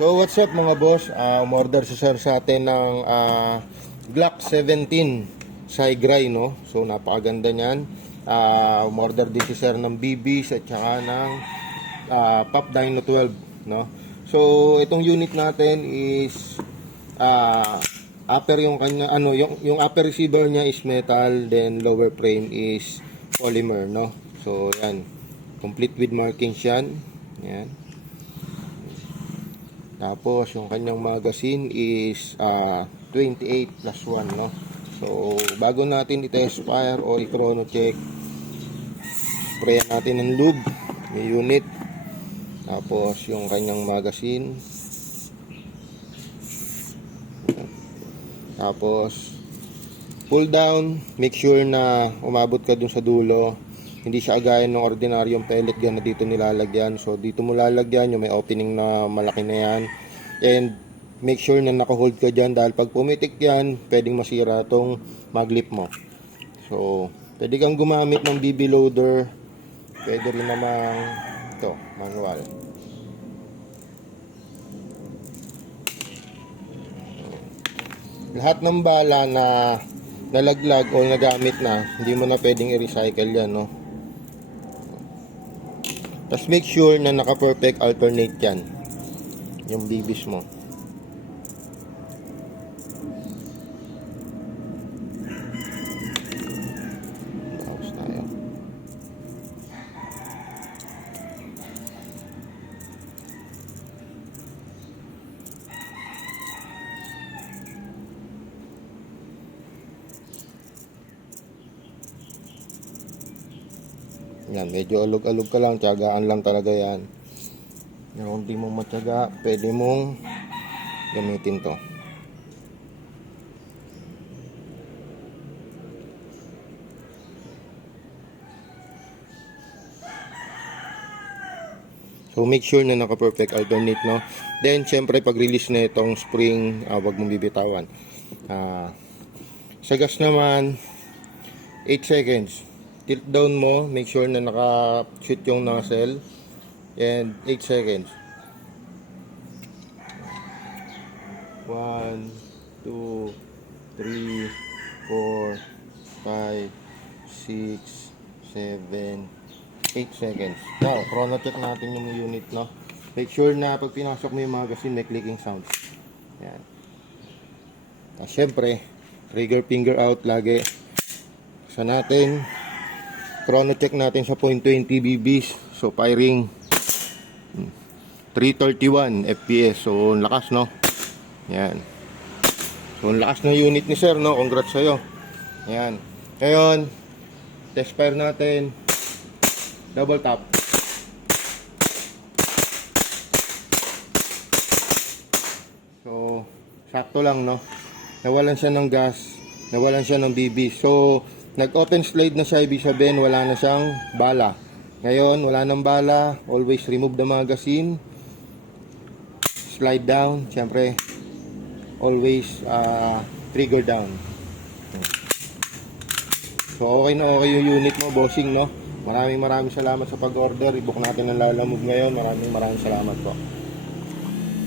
So what's up mga boss, umorder si sir sa atin ng Glock 17 Sigray, no? So napakaganda niyan. Umorder din si sir ng BBs at saka ng Pop Dino 12, no? So itong unit natin is upper yung kanya, yung upper receiver niya is metal, then lower frame is polymer, no? So yan, complete with markings yan. Yan. Tapos yung kanyang magazine is 28 plus 1, no? So bago natin i-test fire o i-chrono check, sprayan natin ng lube yung unit. Tapos yung kanyang magazine. Tapos pull down, make sure na umabot ka dun sa dulo. Hindi siya agaya ng ordinaryong pellet gun na dito nilalagyan. So dito mo lalagyan yung may opening na malaki na yan. And make sure na naka-hold ka dyan dahil pag pumitik yan, pwedeng masira tong maglip mo. So pwede kang gumamit ng BB loader. Pwede rin namang ito, manual. Lahat ng bala na nalaglag o nagamit na, hindi mo na pwedeng i-recycle yan, no? Tapos make sure na naka-perfect alternate yan yung BBs mo. Tapos tayo. Yan, medyo alog-alog ka lang, tiyagaan lang talaga yan. Kung di mo matyaga, pwede mong gamitin to. So make sure na naka-perfect alternate, no? Then syempre pag release na itong spring, wag mong bibitawan. Sa gas naman 8 seconds. Tilt down mo, make sure na naka-shoot yung nozzle, and 8 seconds. 1 2 3 4 5 6 7 8 seconds. Now, chrono check natin yung unit, no? Make sure na pag pinasok mo yung magazine, may clicking sounds. Yan. Syempre, trigger finger out lagi. Sa natin, chrono check natin sa 0.20 BBs. So, firing 331 FPS. So, lakas, no? Yan. So, lakas ng unit ni sir, no? Congrats sa'yo. Yan. Ngayon, test fire natin. Double tap. So, sakto lang, no? Nawalan siya ng gas, nawalan siya ng BB. So, nag-open slide na siya, ibig sabihin wala na siyang bala. Ngayon, wala nang bala, always remove the magazine. Slide down, syempre, always trigger down. So, okay na okay yung unit mo, bossing, no? Maraming salamat sa pag-order. I-book natin ang lalamove ngayon. Maraming salamat po.